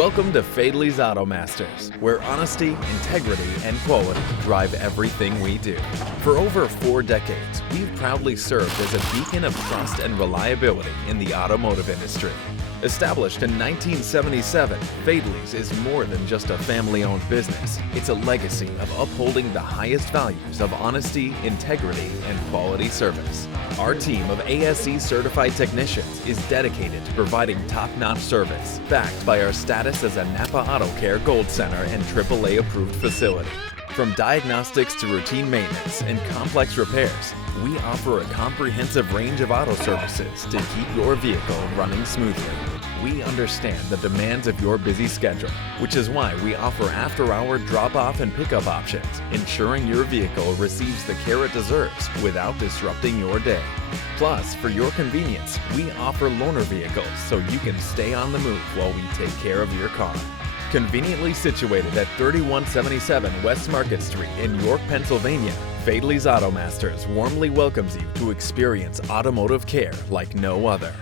Welcome to Fadley's Automasters, where honesty, integrity, and quality drive everything we do. For over 4 decades, we've proudly served as a beacon of trust and reliability in the automotive industry. Established in 1977, Fadley's is more than just a family-owned business. It's a legacy of upholding the highest values of honesty, integrity, and quality service. Our team of ASE certified technicians is dedicated to providing top-notch service, backed by our status as a Napa Auto Care Gold Center and AAA approved facility. From diagnostics to routine maintenance and complex repairs, we offer a comprehensive range of auto services to keep your vehicle running smoothly. We understand the demands of your busy schedule, which is why we offer after-hour drop-off and pickup options, ensuring your vehicle receives the care it deserves without disrupting your day. Plus, for your convenience, we offer loaner vehicles so you can stay on the move while we take care of your car. Conveniently situated at 3177 West Market Street in York, Pennsylvania, Fadley's Automasters warmly welcomes you to experience automotive care like no other.